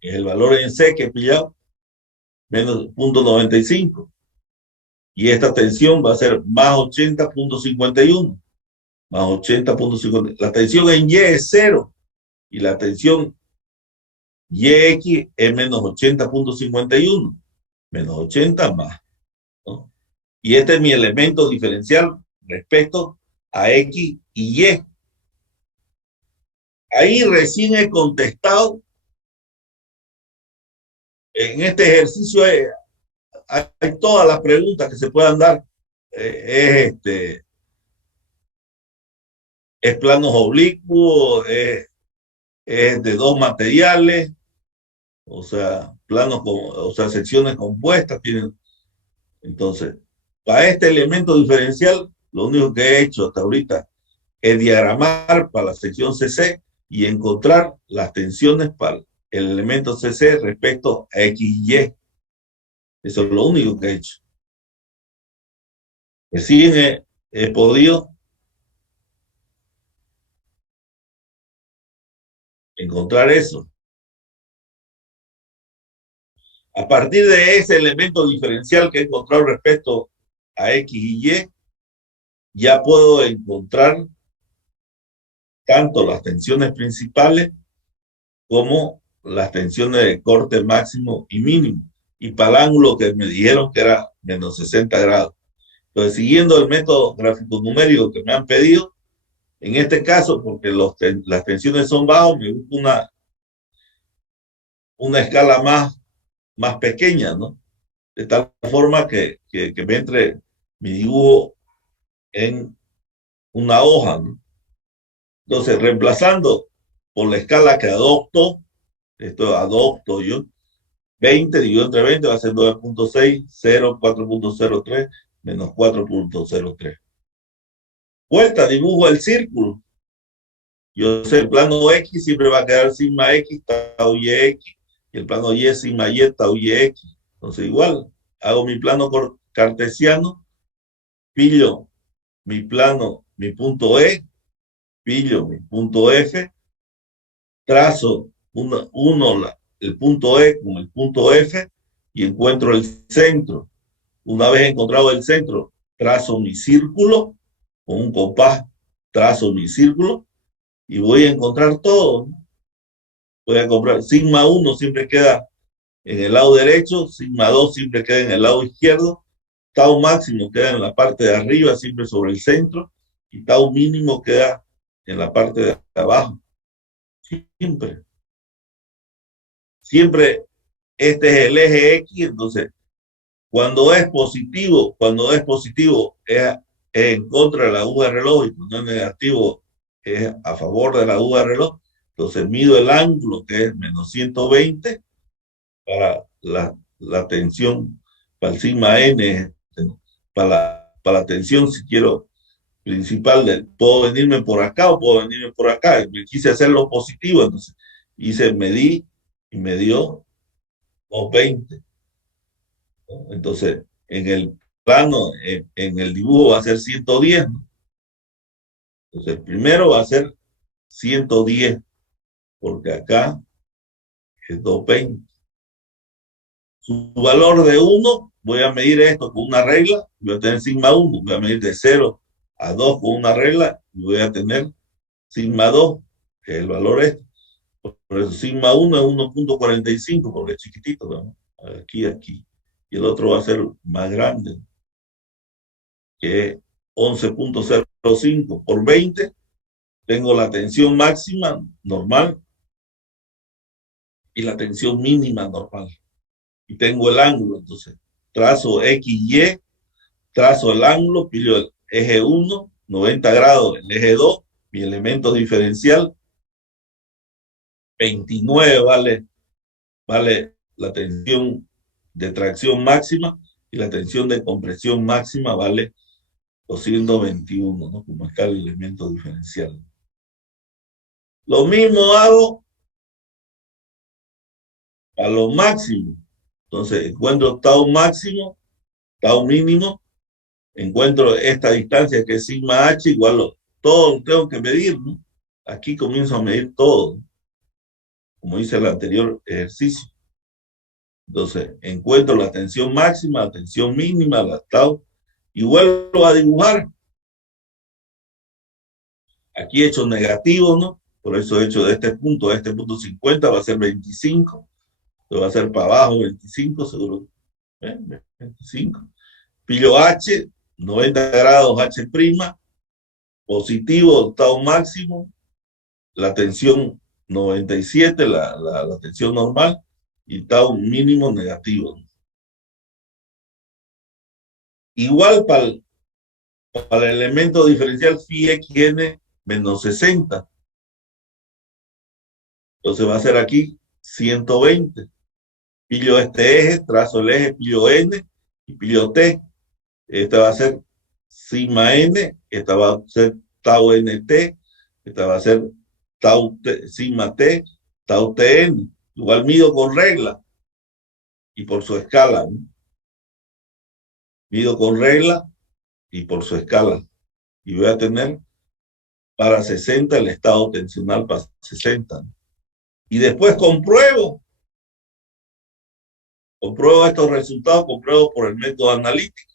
que es el valor en C que he pillado, menos 0.95. Y esta tensión va a ser más 80.51, más 80.50. La tensión en Y es 0 y la tensión YX es menos 80.51, menos 80 más, ¿no? Y este es mi elemento diferencial respecto a X y Y. Ahí recién he contestado. En este ejercicio hay todas las preguntas que se puedan dar. Es planos oblicuos, es de dos materiales, o sea, o sea, secciones compuestas tienen. Entonces, para este elemento diferencial, lo único que he hecho hasta ahorita es diagramar para la sección CC y encontrar las tensiones para el elemento CC respecto a X y Y. Eso es lo único que he hecho. Recién he podido encontrar eso. A partir de ese elemento diferencial que he encontrado respecto a X y Y, ya puedo encontrar tanto las tensiones principales como las tensiones de corte máximo y mínimo. Y para el ángulo que me dijeron que era menos 60 grados. Entonces, siguiendo el método gráfico numérico que me han pedido, en este caso, porque las tensiones son bajos, me busco una escala más pequeña, ¿no? De tal forma que me entre mi dibujo en una hoja, ¿no? Entonces, reemplazando por la escala que adopto, esto adopto yo, 20 dividido entre 20 va a ser 9.6, 0, 4.03, menos 4.03. Vuelta, dibujo el círculo. Yo sé, el plano X siempre va a quedar sigma X, tau Y X, y el plano Y, sigma Y, tau Y X. Entonces, igual, hago mi plano cartesiano, pillo mi plano, mi punto E, pillo mi punto F, trazo el punto E con el punto F y encuentro el centro. Una vez encontrado el centro, trazo mi círculo con un compás, trazo mi círculo y voy a encontrar todo, ¿no? Voy a comprar sigma 1 siempre queda en el lado derecho, sigma 2 siempre queda en el lado izquierdo, tau máximo queda en la parte de arriba, siempre sobre el centro, y tau mínimo queda en la parte de abajo. Siempre. Siempre este es el eje X, entonces cuando es positivo es en contra de la aguja de reloj y cuando es negativo es a favor de la aguja de reloj. Entonces mido el ángulo que es menos 120 para la tensión, para el sigma n, para la tensión, si quiero, principal, puedo venirme por acá o puedo venirme por acá. Me quise hacer lo positivo, entonces medí y me dio 220. Entonces, en el plano, en el dibujo va a ser 110, ¿no? Entonces, el primero va a ser 110, porque acá es 220. Su valor de 1, voy a medir esto con una regla, voy a tener sigma 1, voy a medir de 0 a 2 con una regla, y voy a tener sigma 2, que es el valor este. Por eso sigma 1 es 1.45, porque es chiquitito, ¿no? Aquí. Y el otro va a ser más grande, que es 11.05 por 20. Tengo la tensión máxima normal y la tensión mínima normal. Y tengo el ángulo, entonces trazo X, Y, trazo el ángulo, pillo el eje 1, 90 grados, el eje 2, mi elemento diferencial, 29 vale la tensión de tracción máxima y la tensión de compresión máxima vale 221, ¿no? Como está el elemento diferencial. Lo mismo hago a lo máximo. Entonces encuentro tau máximo, tau mínimo, encuentro esta distancia que es sigma h igual a todo, tengo que medir, ¿no? Aquí comienzo a medir todo, ¿no? Como hice el anterior ejercicio. Entonces encuentro la tensión máxima, la tensión mínima, la tau, y vuelvo a dibujar. Aquí he hecho negativo, ¿no? Por eso he hecho de este punto a este punto 50, va a ser 25. Va a ser para abajo 25, seguro. 25. Pillo H, 90 grados H', positivo, octavo máximo, la tensión 97, la tensión normal, y tau mínimo negativo. Igual para el elemento diferencial phi xn menos 60. Entonces va a ser aquí 120. Pillo este eje, trazo el eje, pillo n y pillo t. Esta va a ser sigma n, esta va a ser tau nt, esta va a ser tau t, sigma t, tau tn. Igual mido con regla y por su escala, ¿no? Mido con regla y por su escala. Y voy a tener para 60 el estado tensional para 60. ¿No? Y después compruebo estos resultados, compruebo por el método analítico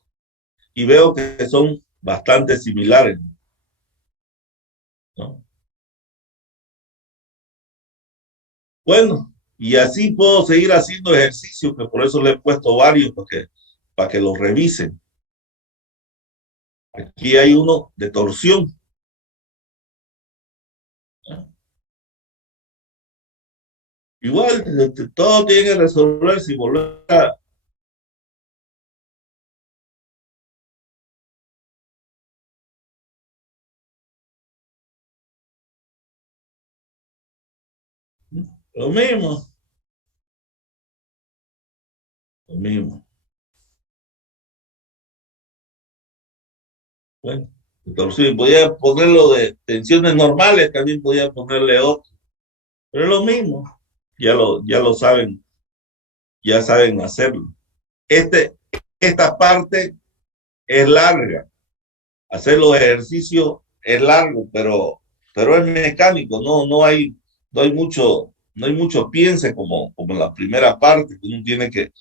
y veo que son bastante similares, ¿no? Bueno, y así puedo seguir haciendo ejercicios, que por eso le he puesto varios para que los revisen. Aquí hay uno de torsión. Igual, todo tiene que resolverse y volver a... Lo mismo. Lo mismo. Bueno, torsión. Podía ponerlo de tensiones normales, también podía ponerle otro. Pero es lo mismo. Ya lo saben, ya saben hacerlo. Esta parte es larga. Hacer los ejercicios es largo, pero es mecánico, no hay mucho piense como en la primera parte, que uno tiene que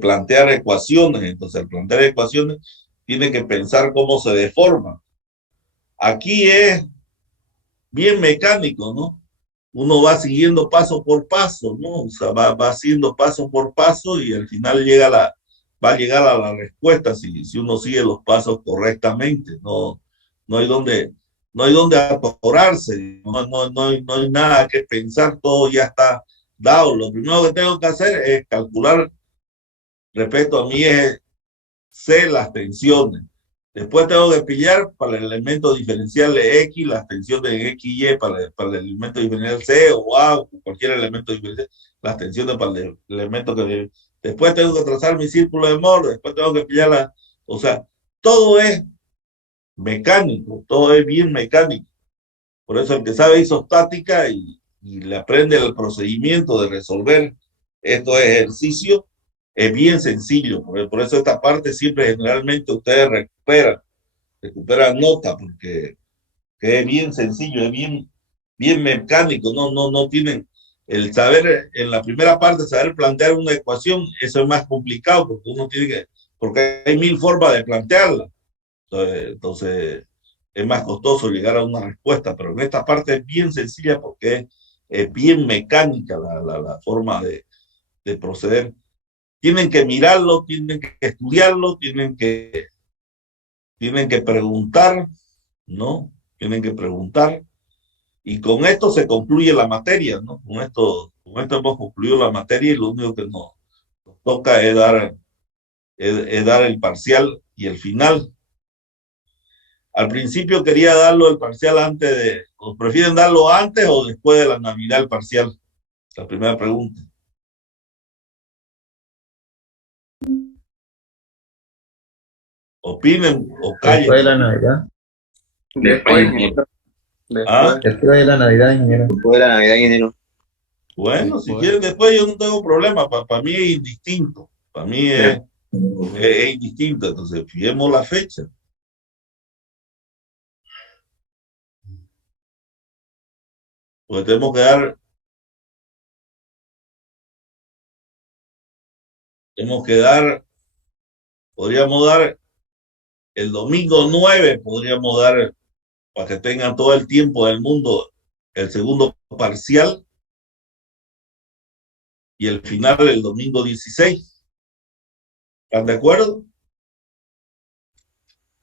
plantear ecuaciones, entonces al plantear ecuaciones tiene que pensar cómo se deforma. Aquí es bien mecánico, ¿no? Uno va siguiendo paso por paso, ¿no? O sea, va haciendo paso por paso y al final va a llegar a la respuesta si uno sigue los pasos correctamente. No hay donde, no hay donde atorarse, no hay nada que pensar, todo ya está dado. Lo primero que tengo que hacer es calcular, respecto a mí, es C las tensiones. Después tengo que pillar para el elemento diferencial de X, las tensiones en X y Y para el elemento diferencial C o A o cualquier elemento diferencial, las tensiones para el elemento que... Después tengo que trazar mi círculo de Mohr, después tengo que pillar la... O sea, todo es mecánico, todo es bien mecánico. Por eso el que sabe isostática y le aprende el procedimiento de resolver estos ejercicios, es bien sencillo. Por eso esta parte siempre generalmente ustedes recuperan nota, porque es bien sencillo, es bien mecánico, no tienen el saber, en la primera parte, saber plantear una ecuación, eso es más complicado, porque hay mil formas de plantearla. Entonces es más costoso llegar a una respuesta, pero en esta parte es bien sencilla porque es bien mecánica la forma de proceder. Tienen que mirarlo, tienen que estudiarlo, tienen que preguntar, ¿no? Tienen que preguntar. Y con esto se concluye la materia, ¿no? Con esto hemos concluido la materia y lo único que nos toca es dar el parcial y el final. Al principio quería darlo el parcial antes de, o prefieren darlo antes o después de la Navidad el parcial. La primera pregunta. Opinen o callen. Después de la Navidad. Después, ingeniero. ¿Ah? Después de la Navidad, ingeniero. Después de la Navidad, ingeniero. Bueno, si Después. quieren después yo no tengo problema. Para mí es indistinto. Para mí es indistinto. Entonces, fijemos la fecha. Porque tenemos que dar, podríamos dar el domingo 9, podríamos dar, para que tengan todo el tiempo del mundo, el segundo parcial, y el final el domingo 16. ¿Están de acuerdo?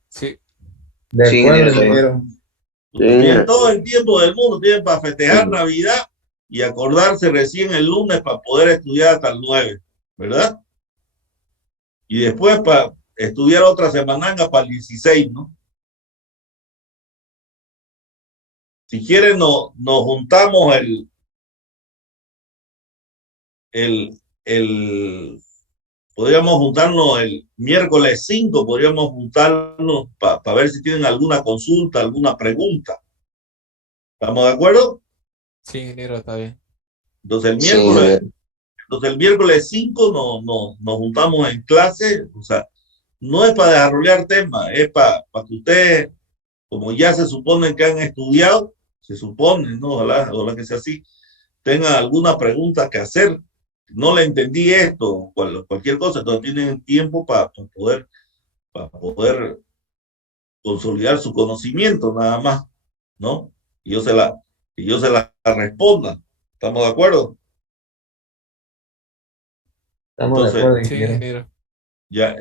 Sí. De Sí, acuerdo, ingeniero. ingeniero. Tienen todo el tiempo del mundo, tienen para festejar Navidad y acordarse recién el lunes para poder estudiar hasta el 9, ¿verdad? Y después para estudiar otra semananga para el 16, ¿no? Si quieren, nos juntamos podríamos juntarnos el miércoles 5, podríamos juntarnos para ver si tienen alguna consulta, alguna pregunta. ¿Estamos de acuerdo? Sí, ingeniero, está bien. Entonces el Sí, miércoles, entonces el miércoles 5 nos juntamos en clase, o sea, no es para desarrollar temas, es para que ustedes, como ya se supone que han estudiado, se supone, ¿no? Ojalá que sea así, tengan alguna pregunta que hacer. No le entendí esto, cualquier cosa, entonces tienen tiempo para poder consolidar su conocimiento nada más, ¿no? Y yo se la responda. ¿Estamos de acuerdo? Estamos de Entonces, acuerdo, Sí, ingeniero. ingeniero. ya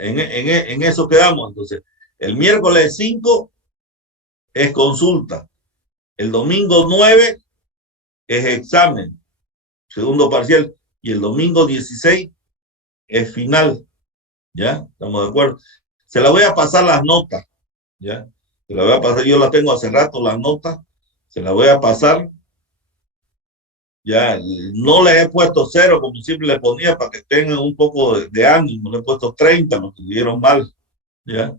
en eso quedamos. Entonces, el miércoles 5 es consulta. El domingo 9 es examen, segundo parcial. Y el domingo 16 es final. ¿Ya? ¿Estamos de acuerdo? Se la voy a pasar las notas. ¿Ya? Se la voy a pasar. Yo la tengo hace rato, las notas. Se la voy a pasar. Ya, no les he puesto 0 como siempre les ponía para que tengan un poco de ánimo. Le he puesto 30, los que dieron mal. ¿Ya?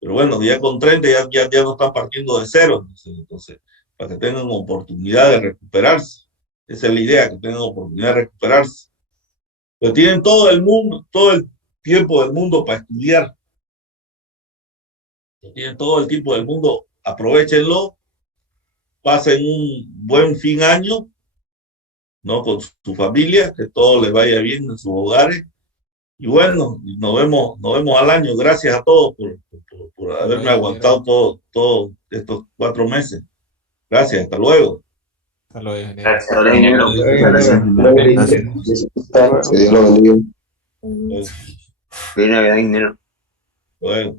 Pero bueno, ya con 30 ya no están partiendo de 0. Entonces, para que tengan oportunidad de recuperarse. Esa es la idea, que tengan oportunidad de recuperarse. Pero tienen todo el mundo, todo el tiempo del mundo para estudiar. Tienen todo el tiempo del mundo, aprovechenlo, pasen un buen fin año, ¿no? Con su familia, que todo les vaya bien en sus hogares. Y bueno, nos vemos al año. Gracias a todos por haberme Luego, aguantado ingeniero. todos estos 4 meses. Gracias, hasta luego. Hasta luego, ingeniero. Gracias, ingeniero. Gracias, Muchas gracias, ingeniero. ingeniero. Que Dios lo bendiga. Bueno, Feliz Navidad, ingeniero. bueno.